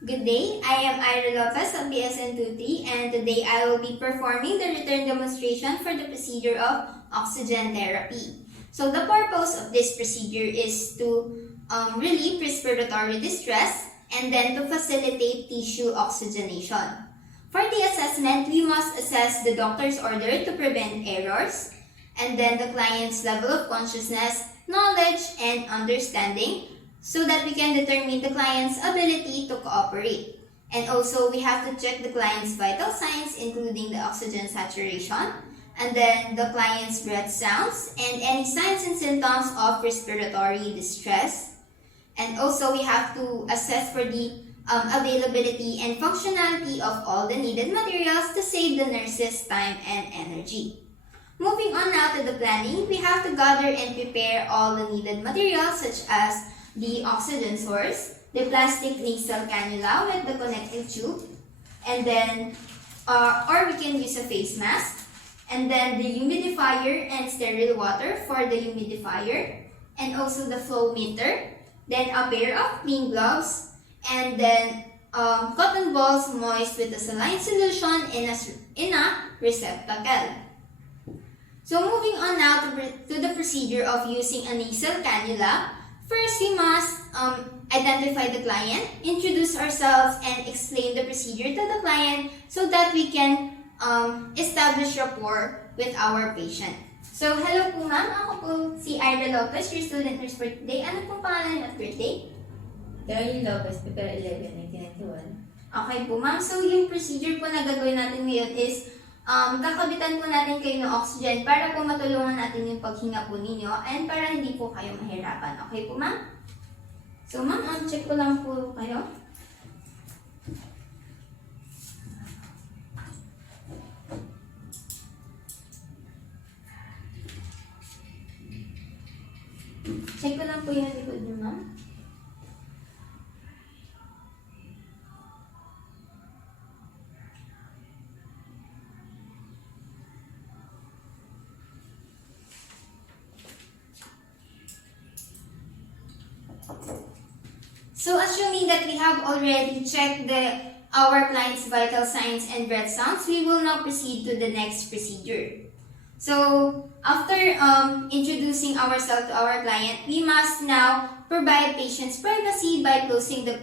Good day, I am Aira Lopez of BSN23 and today I will be performing the return demonstration for the procedure of oxygen therapy. So the purpose of this procedure is to relieve respiratory distress and then to facilitate tissue oxygenation. For the assessment, we must assess the doctor's order to prevent errors and then the client's level of consciousness, knowledge, and understanding so that we can determine the client's ability to cooperate. And also, we have to check the client's vital signs, including the oxygen saturation, and then the client's breath sounds, and any signs and symptoms of respiratory distress. And also, we have to assess for the availability and functionality of all the needed materials to save the nurses time and energy. Moving on now to the planning, we have to gather and prepare all the needed materials such as the oxygen source, the plastic nasal cannula with the connecting tube, and then, or we can use a face mask, and then the humidifier and sterile water for the humidifier, and also the flow meter, then a pair of clean gloves, and then cotton balls moist with a saline solution in a receptacle. So moving on now to the procedure of using a nasal cannula. First, we must identify the client, introduce ourselves, and explain the procedure to the client so that we can establish rapport with our patient. So, hello po ma'am. Ako po si Aira Lopez, your student nurse for today. Ano pong pangalan at birthday? Daryl Lopez, February 11, 1991. Okay po ma'am. So, yung procedure po na gagawin natin ngayon is kakabitan po natin kayo ng oxygen para po matulungan natin yung paghinga po ninyo and para hindi po kayo mahirapan. Okay po, ma'am? So, ma'am, check ko lang po kayo. Check ko lang po yung likod niyo, ma'am. So assuming that we have already checked our client's vital signs and breath sounds, we will now proceed to the next procedure. So after introducing ourselves to our client, we must now provide patient's privacy by closing the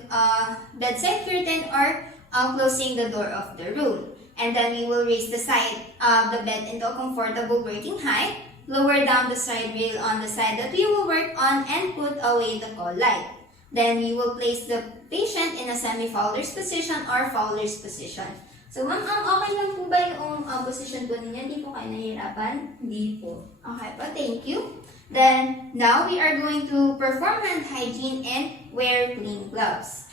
bedside curtain or closing the door of the room. And then we will raise the side of the bed into a comfortable working height, lower down the side rail on the side that we will work on, and put away the call light. Then we will place the patient in a semi-Fowler's position or Fowler's position. So ma'am, okay lang po ba yung position po ninyo? Hindi po kayo nahihirapan? Hindi po. Okay po, thank you. Then, now we are going to perform hand hygiene and wear clean gloves.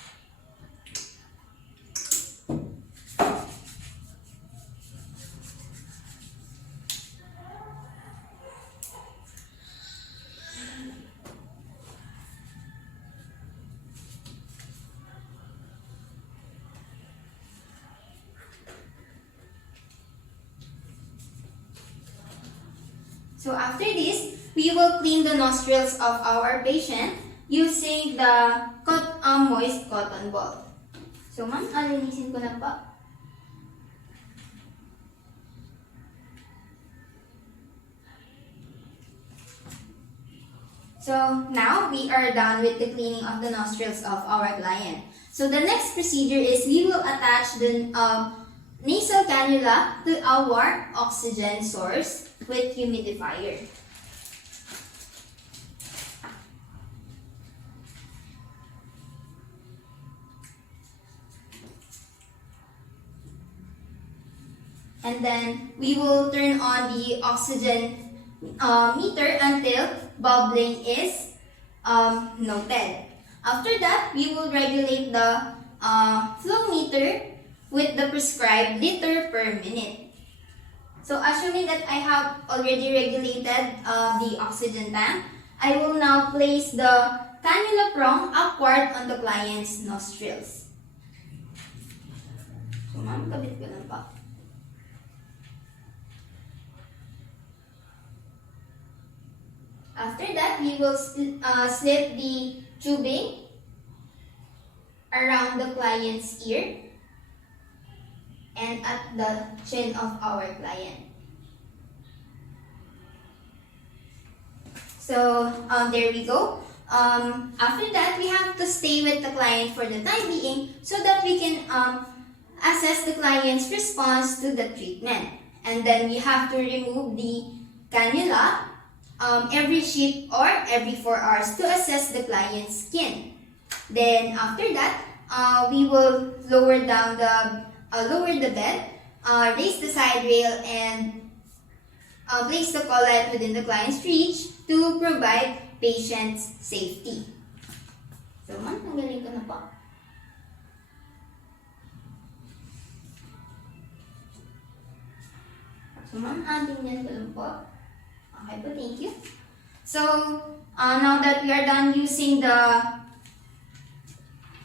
So after this, we will clean the nostrils of our patient using the moist cotton ball. So ma'am, alinisin ko na po. So now we are done with the cleaning of the nostrils of our client. So the next procedure is we will attach the nasal cannula to our oxygen source with humidifier. And then we will turn on the oxygen meter until bubbling is noted. After that, we will regulate the flow meter with the prescribed liter per minute. So assuming that I have already regulated the oxygen tank, I will now place the cannula prong upward on the client's nostrils. So ma'am, kabit ko lang pa. After that, we will slip the tubing around the client's ear and at the chin of our client. So, there we go. After that, we have to stay with the client for the time being so that we can assess the client's response to the treatment. And then we have to remove the cannula every shift or every 4 hours to assess the client's skin. Then after that, we will lower the bed, raise the side rail, and place the collet within the client's reach to provide patient's safety. So, ma'am, tanggalin ko na po. So, ma'am, tingnan ko lang po. Okay po, thank you. So, now that we are done using the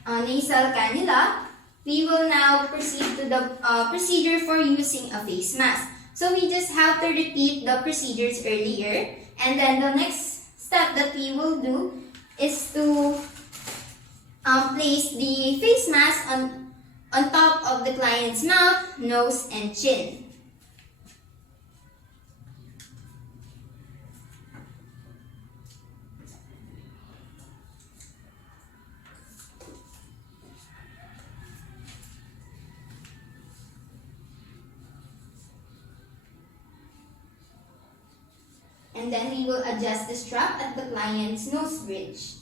nasal cannula, we will now proceed to the procedure for using a face mask. So, we just have to repeat the procedures earlier, and then the next step that we will do is to place the face mask on top of the client's mouth, nose, and chin. And then we will adjust the strap at the client's nose bridge.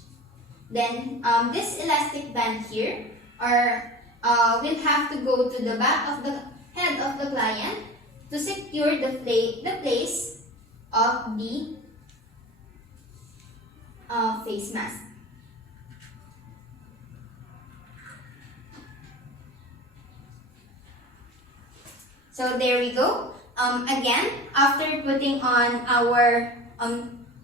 Then this elastic band here will have to go to the back of the head of the client to secure the place of the face mask. So there we go. Again, after putting on our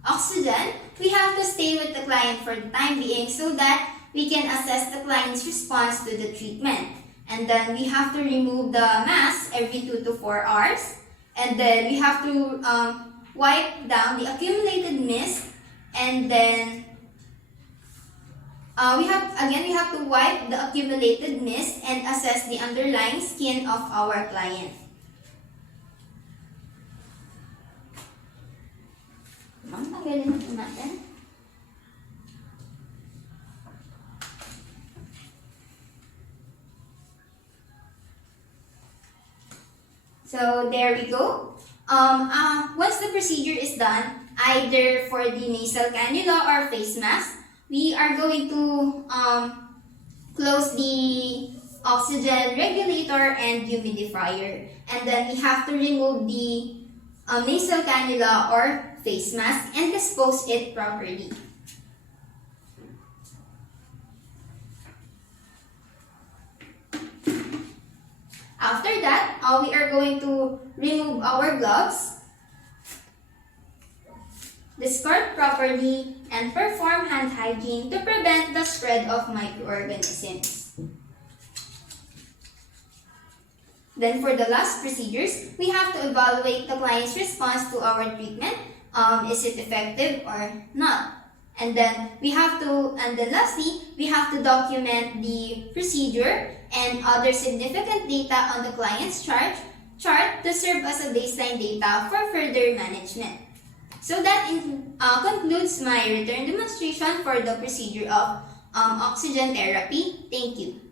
oxygen, we have to stay with the client for the time being so that we can assess the client's response to the treatment. And then we have to remove the mask every 2 to 4 hours. And then we have to wipe down the accumulated mist. And then we have to wipe the accumulated mist and assess the underlying skin of our client. Tanggalin na po natin. So, there we go. Once the procedure is done, either for the nasal cannula or face mask, we are going to close the oxygen regulator and humidifier. And then we have to remove the nasal cannula or face mask and dispose it properly. After that, we are going to remove our gloves, discard properly, and perform hand hygiene to prevent the spread of microorganisms. Then for the last procedures, we have to evaluate the client's response to our treatment. Is it effective or not? And then lastly, we have to document the procedure and other significant data on the client's chart to serve as a baseline data for further management. So that concludes my return demonstration for the procedure of oxygen therapy. Thank you.